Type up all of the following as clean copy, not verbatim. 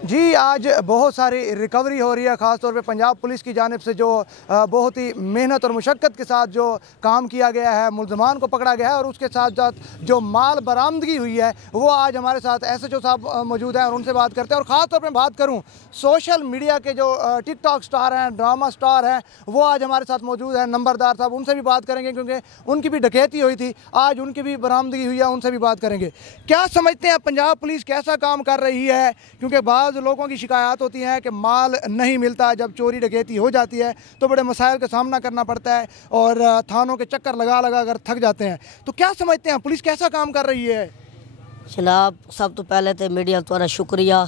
जी, आज बहुत सारी रिकवरी हो रही है, ख़ासतौर पे पंजाब पुलिस की जानिब से जो बहुत ही मेहनत और मुशक्क़त के साथ जो काम किया गया है, मुल्ज़मान को पकड़ा गया है और उसके साथ साथ जो माल बरामदगी हुई है वो आज हमारे साथ SHO साहब मौजूद हैं और उनसे बात करते हैं। और ख़ास तौर पे बात करूं सोशल मीडिया के जो टिकटॉक स्टार हैं, ड्रामा स्टार हैं, वो आज हमारे साथ मौजूद हैं। नंबरदार साहब, उनसे भी बात करेंगे क्योंकि उनकी भी डकैती हुई थी, आज उनकी भी बरामदगी हुई है, उनसे भी बात करेंगे। क्या समझते हैं पंजाब पुलिस कैसा काम कर रही है? क्योंकि बाज़ लोगों की शिकायत होती है कि माल नहीं मिलता, जब चोरी डकैती हो जाती है तो बड़े मसाइल का सामना करना पड़ता है और थानों के चक्कर लगा लगा कर थक जाते हैं। तो क्या समझते हैं पुलिस कैसा काम कर रही है? जनाब, सब तो पहले तो मीडिया तुम्हारा शुक्रिया।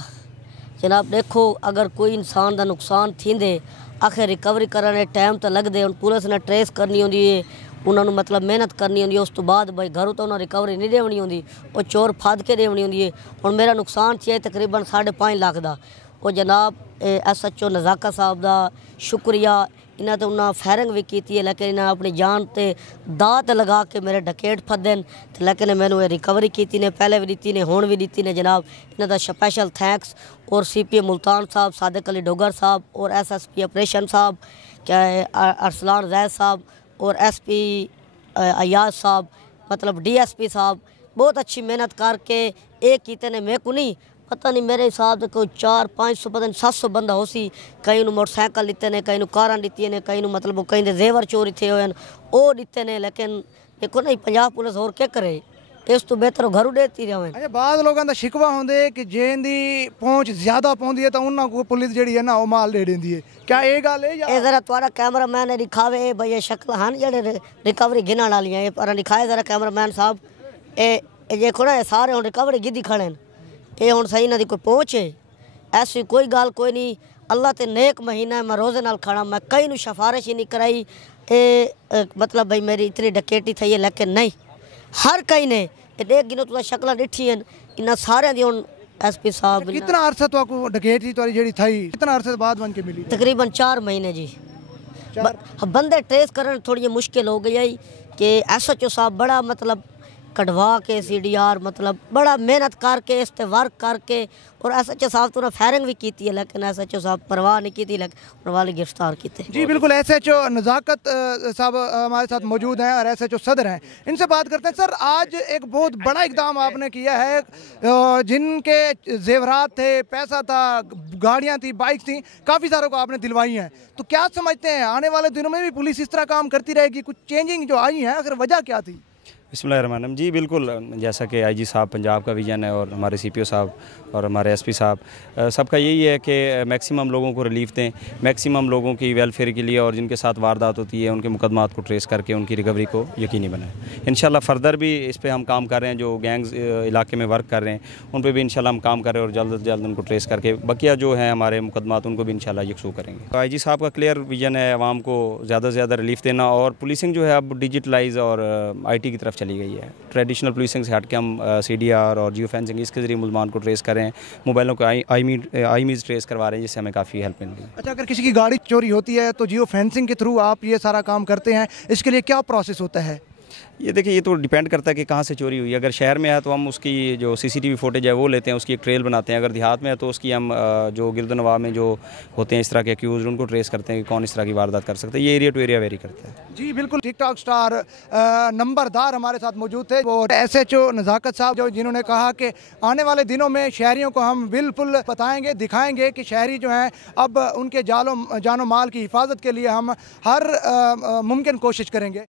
जनाब देखो, अगर कोई इंसान का नुकसान थींदे आखिर रिकवरी करने टाइम तो लगते, हम पुलिस ने ट्रेस करनी होंगी है, उन्होंने मतलब मेहनत करनी होंगी, उस तो बाद भाई घरों तो उन्होंने रिकवरी नहीं देनी होंगी, वो चोर फद के देनी होंगी है। और मेरा नुकसान चाहिए तकरीबन 5.5 लाख का। वो जनाब SHO नज़ाकत साहब का शुक्रिया, इन्हें तो उन्हें फायरिंग भी की है, लेकिन इन्हें अपनी जान से दात लगा के मेरे डकैत फदन, लेकिन मैंने ये रिकवरी की ने, पहले भी दी ने, हुण भी दी ने। जनाब इन्हें का स्पेशल थैंक्स। और CPM मुल्तान साहब, सादिक अली डोगर साहब और SSP ऑपरेशन साहब, क्या अरसलान जैद साहब और SP अयाज साहब, मतलब DSP साहब बहुत अच्छी मेहनत करके एक कीते ने। मैं को नहीं पता नहीं, मेरे हिसाब से कोई 400-500 पता नहीं 700 बंदा हो सी। कई मोटरसाइकिल दिते ने, कई कारां दित्तियां ने, कई मतलब कई दे जेवर चोरी थे हुए वो दिते ने। लेकिन देखो नहीं, पंजाब पुलिस और क्या करे, इस तो बेहतर घर देती रहे। अच्छा, बाद लोगों का शिकवा होंगे कि जेंदी पहुंच ज्यादा पहुंची है तो उन्होंने को पुलिस जी है ना वो माल दे देंदी है। क्या ये गल है? या जरा तुम्हारा कैमरा मैन ने दिखावे भाई ये शक्ल हैं जेडे रिकवरी गिनण वाली है, पर दिखाए जरा कैमरा मैन साहब। ये देखो ना, सारे हम रिकवरी गिद्दी खड़े हैं, ये हम सही ना दी कोई पहुँच है। ऐसी कोई गल कोई नहीं, अल्लाह ते नेक महीना है, मैं रोज़े नाल खड़ा, मैं कई नू सिफारिश ही नहीं कराई। मतलब भाई मेरी इतनी डकैती थी है, लेकिन नहीं हर कई ने देख गिनो तुम शक्ल दिखी हैं इन्हें सारे दी। हम SP साहब कितना अरसा तो आपको डकैती तो जी थी, कितना अरसे बाद बन के मिली? तकरीबन 4 महीने जी। बंदे ट्रेस करने थोड़ी मुश्किल हो गई है कि SHO साहब बड़ा मतलब कढ़वा के CDR मतलब बड़ा मेहनत करके इस ते वर्क करके। और SHO साहब तो फायरिंग भी की है, लेकिन SHO साहब परवाह नहीं की थी, लेकिन परवाह गिरफ्तार की थे। जी बिल्कुल, SHO नज़ाकत साहब हमारे साथ मौजूद हैं और SHO सदर हैं, इनसे बात करते हैं। सर, आज एक बहुत बड़ा इकदाम आपने किया है, जिनके जेवरात थे, पैसा था, गाड़ियाँ थी, बाइक थी, काफ़ी सारों को आपने दिलवाई हैं। तो क्या समझते हैं आने वाले दिनों में भी पुलिस इस तरह काम करती रहेगी? कुछ चेंजिंग जो आई हैं, आखिर वजह क्या थी? बिस्मिल्लाहिर्रहमानिर्रहीम। जी बिल्कुल, जैसा कि IG साहब पंजाब का विजन है और हमारे CPO साहब और हमारे SP साहब, सबका यही है कि मैक्सिमम लोगों को रिलीफ दें, मैक्सिमम लोगों की वेलफेयर के लिए, और जिनके साथ वारदात होती है उनके मुकदमात को ट्रेस करके उनकी रिकवरी को यकीनी बनाएं। इंशाल्लाह फर्दर भी इस पर हम काम कर रहे हैं, जो गैंग्स इलाके में वर्क कर रहे हैं उन पर भी इंशाल्लाह हम काम कर रहे हैं और जल्द से जल्द उनको ट्रेस करके बकिया जो है हमारे मुकदमात उनको भी इंशाल्लाह यकसू करेंगे। तो IG साहब का क्लियर विजन है आवाम को ज़्यादा से ज़्यादा रिलीफ देना, और पुलिसिंग जो है अब डिजिटलाइज और IT की तरफ चली गई है। ट्रेडिशनल पुलिसिंग से हट के हम CDR और जियो फेंसिंग इसके ज़रिए मुल्ज़मान को ट्रेस कर रहे हैं, मोबाइलों को IMEIs ट्रेस करवा रहे हैं, जिससे हमें काफ़ी हेल्प मिल रही है। अच्छा, अगर किसी की गाड़ी चोरी होती है तो जियो फेंसिंग के थ्रू आप ये सारा काम करते हैं, इसके लिए क्या प्रोसेस होता है? ये देखिए, ये तो डिपेंड करता है कि कहाँ से चोरी हुई। अगर शहर में है तो हम उसकी जो CCTV फुटेज है वो लेते हैं, उसकी एक ट्रेल बनाते हैं। अगर देहात में है तो उसकी हम जो गिरदनवा में जो होते हैं इस तरह के एक्यूज, उनको ट्रेस करते हैं कि कौन इस तरह की वारदात कर सकते हैं। ये एरिया टू एरिया वेरी करता है। जी बिल्कुल, टिकटॉक स्टार नंबरदार हमारे साथ मौजूद थे, वो SHO नज़ाकत साहब, जो जिन्होंने कहा कि आने वाले दिनों में शहरियों को हम बिल्कुल बताएंगे, दिखाएंगे कि शहरी जो हैं अब उनके जानो माल की हिफाजत के लिए हम हर मुमकिन कोशिश करेंगे।